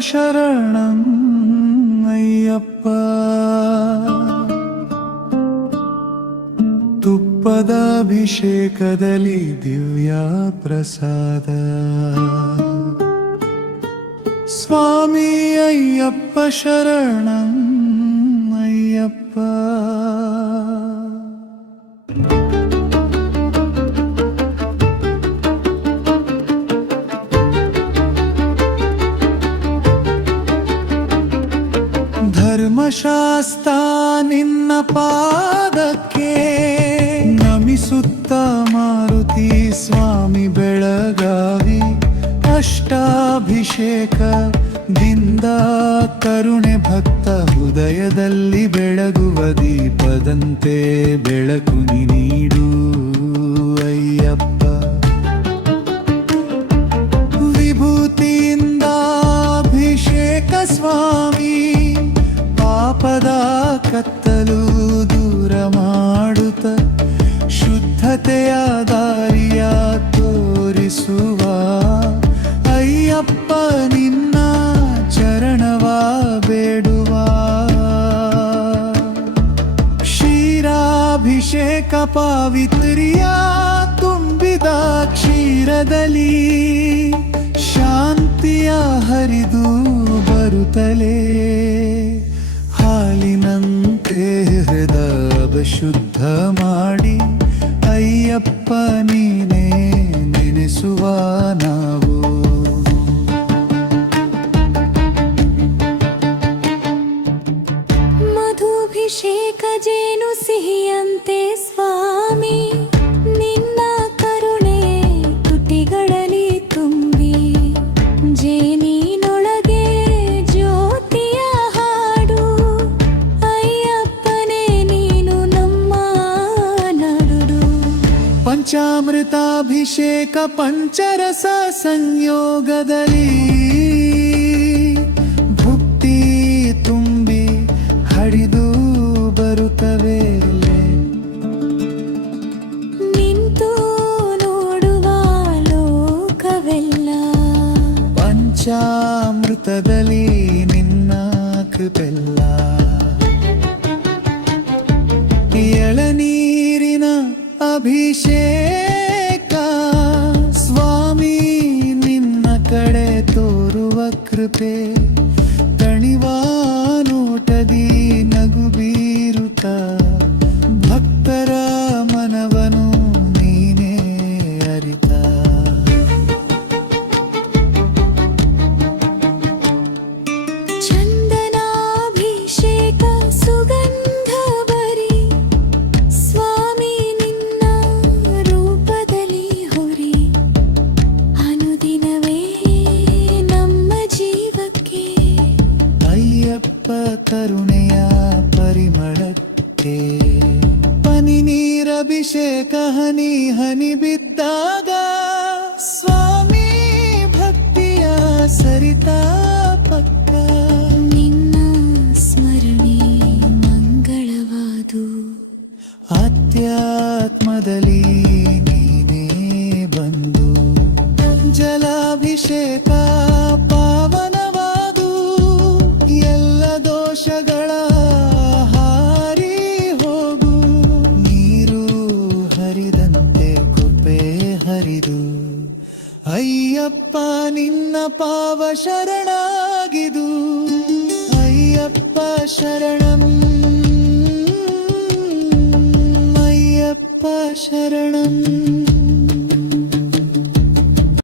ಶರಣಂ ಅಯ್ಯಪ್ಪ. ತುಪ್ಪದ ಅಭಿಷೇಕದಲ್ಲಿ ದಿವ್ಯ ಪ್ರಸಾದ. ಸ್ವಾಮಿ ಅಯ್ಯಪ್ಪ ಶರಣಂ ಅಯ್ಯಪ್ಪ. ಧರ್ಮಶಾಸ್ತ್ರ ನಿನ್ನ ಪಾದಕ್ಕೆ ನಮಿಸುತ್ತ ಮಾರುತಿ ಸ್ವಾಮಿ ಬೆಳಗಾವಿ. ಅಷ್ಟಾಭಿಷೇಕದಿಂದ ಕರುಣೆ ಭಕ್ತ ಹೃದಯದಲ್ಲಿ ಬೆಳಗುವ ದೀಪದಂತೆ ಬೆಳಕು ನೀಡು ಅಯ್ಯಪ್ಪ. ವಿಭೂತಿಯಿಂದ ಅಭಿಷೇಕ ಸ್ವಾಮಿ, ಪಾಪದ ಕತ್ತಲು ದೂರ ಮಾಡುತ್ತ ಶುದ್ಧತೆಯ ದಾರಿಯ ತೋರಿಸುವ ಅಯ್ಯಪ್ಪ ನಿನ್ನ ಚರಣವ ಬೇಡುವ. ಕ್ಷೀರಾಭಿಷೇಕ ಪಾವಿತ್ರ್ಯ ತುಂಬಿದ ಕ್ಷೀರದಲ್ಲಿ ಶಾಂತಿಯ ಹರಿದು ಬರುತ್ತಲೇ ಹಾಲಿನಂತೆ ಹೃದಯ ಶುದ್ಧ ಮಾಡಿ ಅಯ್ಯಪ್ಪ ನೀನೇ ನೆನೆಸುವ ನಾವು. ಮಧುಭಿಷೇಕ ಜೇನು ಸಿಹಿಯಂತೆ ಸ್ವಾಮಿ, ನಿನ್ನ ಕರುಣೆ ತುಟಿಗಳಲ್ಲಿ ತುಂಬಿ ಜೇನಿನೊಳಗೆ ಜ್ಯೋತಿಯ ಹಾಡು. ಅಯ್ಯಪ್ಪನೇ ನೀನು ನಮ್ಮ ನಡುಡು. ಪಂಚಾಮೃತಾಭಿಷೇಕ ಪಂಚರಸ ಸಂಯೋಗದಲ್ಲಿ ಭಕ್ತಿ ತುಂಬಿ ಹರಿದು ಬರುತ್ತವೆ. ನಿಂತು ನೋಡುವ ಲೋಕವೆಲ್ಲ ಪಂಚಾಮೃತದಲ್ಲಿ ನಿನ್ನ ಕೃಪೆಲ್ಲ. ಎಳನೀರಿನ ಅಭಿಷೇಕ ಸ್ವಾಮಿ ನಿನ್ನ ಕಡೆ ತೋರುವ ಕೃಪೆ. ತಣಿವ ನೋಟದಿ ನಗು ಬೀರುತ್ತ ಭಕ್ತರ ಮನವನು ನೀನೇ ಅರಿತ. ಚಂದನಾಭಿಷೇಕ ಸುಗಂಧ ಬರಿ ಸ್ವಾಮಿ ನಿನ್ನ ರೂಪದಲ್ಲಿ ಹೊರಿ. ಅನುದಿನವೇ ನಮ್ಮ ಜೀವಕ್ಕೆ ಅಯ್ಯಪ್ಪ ಕರುಣೆಯ ಪರಿಮಳಕ್ಕೆ. ಪನಿ ನೀರಭಿಷೇಕ ಹನಿ ಹನಿ ಬಿದ್ದಾಗ ಸ್ವಾಮಿ ಭಕ್ತಿಯ ಸರಿತ ಪಕ್ಕ. ನಿನ್ನ ಸ್ಮರಣೆ ಮಂಗಳವಾದು. ಆಧ್ಯಾತ್ಮದಲ್ಲಿ ನೀನೇ ಬಂದು ಜಲಾಭಿಷೇಕ ಪಾವನವಾದು. ಎಲ್ಲ ದೋಷಗಳ ಹಾರಿ ಹೋಗು. ನೀರು ಹರಿದಂತೆ ಕೃಪೆ ಹರಿದು ಅಯ್ಯಪ್ಪ ನಿನ್ನ ಪಾವ ಶರಣಾಗಿದು. ಅಯ್ಯಪ್ಪ ಶರಣಂ ಅಯ್ಯಪ್ಪ ಶರಣಂ.